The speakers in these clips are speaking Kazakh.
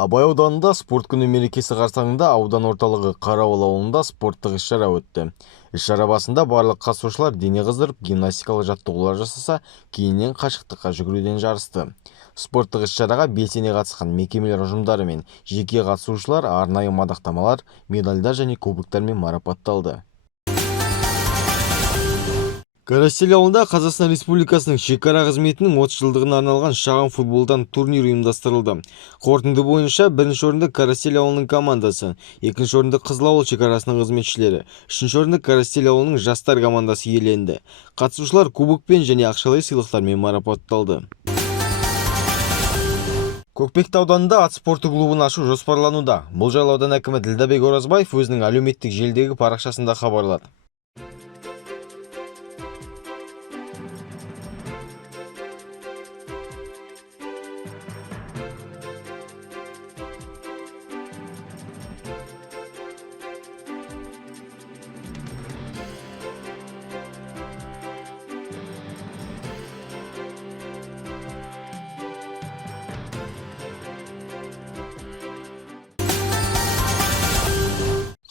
Абай ауданында спорт күні мерекесі қарсаңында аудан орталығы Қарауыл ауылында спорттық іс-шара өтті. Іс-шара басында барлық қатысушылар дене қыздырып, гимнастикалық жаттығулар жасаса, кейіннен қашықтыққа жүгіруден жарысты. Спорттық іс-шараға белсене қатысқан мекемелер ұжымдары мен жеке қатысушылар арнайы мадақтамалар, медальдар және кубоктармен марапатталды. Карастель ауылында Қазақстан Республикасының шекара қызметінің 30 жылдығына арналған шағын футболдан турнир ұйымдастырылды. Қорытынды бойынша бірінші орынды Карастель ауылының командасы, екінші орынды Қызыл ауыл шекарасының қызметшілері, үшінші орынды Карастель ауылының жастар командасы иеленді. Қатысушылар кубокпен және ақшалай сыйлықтармен марапатталды. Көкпекті ауданында ат спорты клубын ашу жоспарлануда. Бұл жайлы аудан әкімі Ділдәбек Оразбаев өзінің әлеуметтік желідегі парақшасында хабарлады.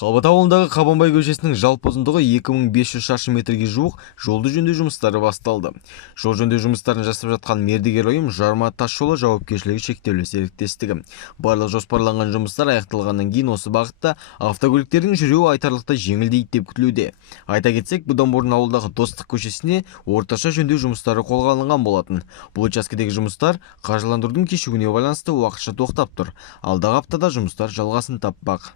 Қалбат ауылындағы Қабанбай көшесінің жалпы ұзындығы 2500 шаршы метрге жуық жолды жөндеу жұмыстары басталды. Жол жөндеу жұмыстарын жасап жатқан мердігер ұйым Жарма тас жолы жауапкершілігі шектеулі серіктестігі. Барлық жоспарланған жұмыстар аяқталғаннан кейін осы бағытта автокөліктердің жүруі айтарлықтай жеңілдейді деп күтілуде. Айта кетсек, бұдан бұрын ауылдағы Достық көшесіне орташа жөндеу жұмыстары қолға алынған болатын. Бұл учаскедегі жұмыстар қаржыландырудың кешігуіне байланысты уақытша тоқтап тұр. Алдағы аптада жұмыстар жалғасын таппақ.